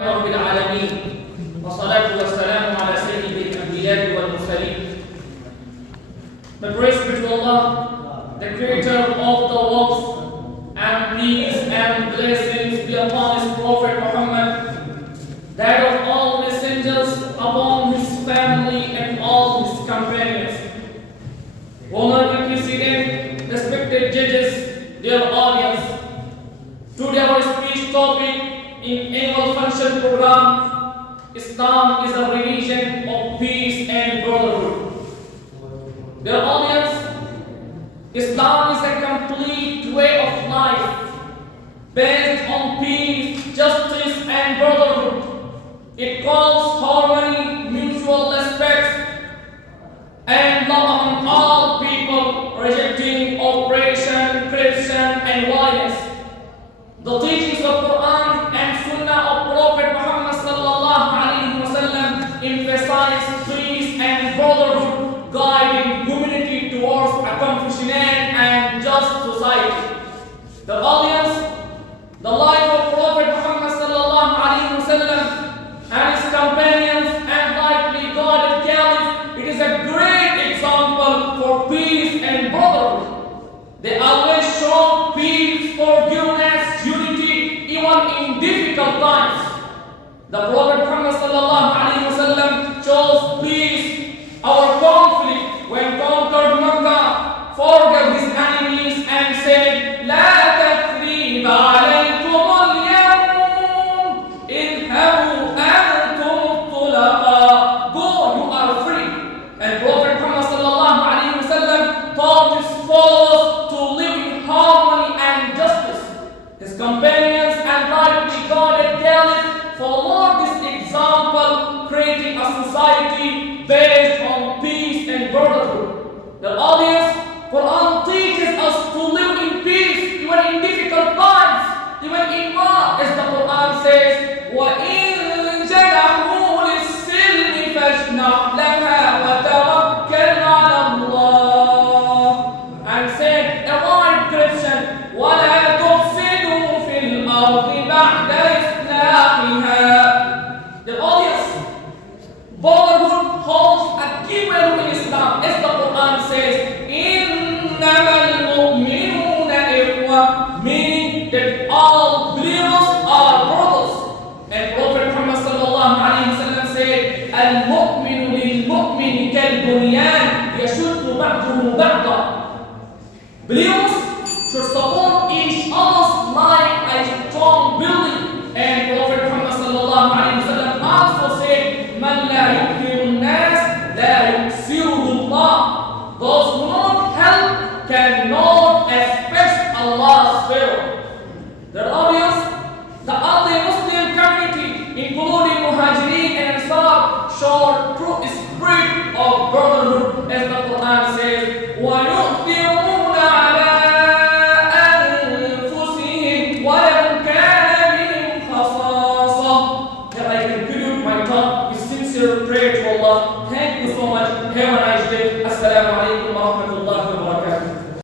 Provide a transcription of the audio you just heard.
رب العالمين والصلاة والسلام على سيد الأنبياء والمرسلين. The praise be to Allah, the creator of the worlds, and peace and blessings be upon his prophet Muhammad, that of all messengers, upon his family and all his companions. Honorable President, respected judges, dear audience, today our speech topic in annual function program, Islam is a religion of peace and brotherhood. Dear audience, Islam is a complete way of life based on peace, justice and brotherhood. It calls harmony, mutual respect and love among all people, rejecting oppression, corruption and violence. The teachings of Quran and Sunnah of Prophet Muhammad sallallahu alaihi wasallam emphasize peace and brotherhood, guiding humanity towards accomplishing and just society. The audience, the life of Prophet Muhammad sallallahu alaihi wasallam and his companions and rightly guided caliph, it is a great example for peace and brotherhood. They always show peace, forgiveness, unity, even in difficult times. The Prophet Muhammad sallallahu alaihi wasallam chose peace, our conflict when conquered Makkah, forgave his enemies and said, "La tathriba alaykum al-yawm, idhabu antum tulaqa." Go, you are free. And Prophet Muhammad sallallahu alaihi wasallam taught his followers to live in harmony and justice. His companions and rightly guided caliph followed this example, creating a society based on peace and brotherhood. The audience, Quran teaches us to live in peace even in difficult times, even in war, as the Quran says, وَإِن جَنَحُوا لِلسِّلْمِ فَاجْنَحْ لَهَا وَتَوَكَّلْ عَلَى اللَّهِ, and said, avoid corruption, وَلَا تُفْسِدُوا فِي الْأَرْضِ بَعْدَ إِصْلَاحِهَا. The audience, brotherhood holds a key value in Islam, as the Quran says, إِنَّمَا الْمُؤْمِنُونَ إِخْوَةٌ, meaning that all believers are brothers. And Prophet Muhammad sallallahu alaihi wasallam said, الْمُؤْمِنُ لِلْمُؤْمِنِ كَالْبُنْيَانِ يَشُدُّ بَعْضُهُ بَعْضًا. Believers should support each other's like a strong building. And Prophet Muhammad sallallahu alaihi wasallam also said, "Man la yukrimu an-nas la yuksiruhu Allah." Those who not help cannot expect Allah's favor. There are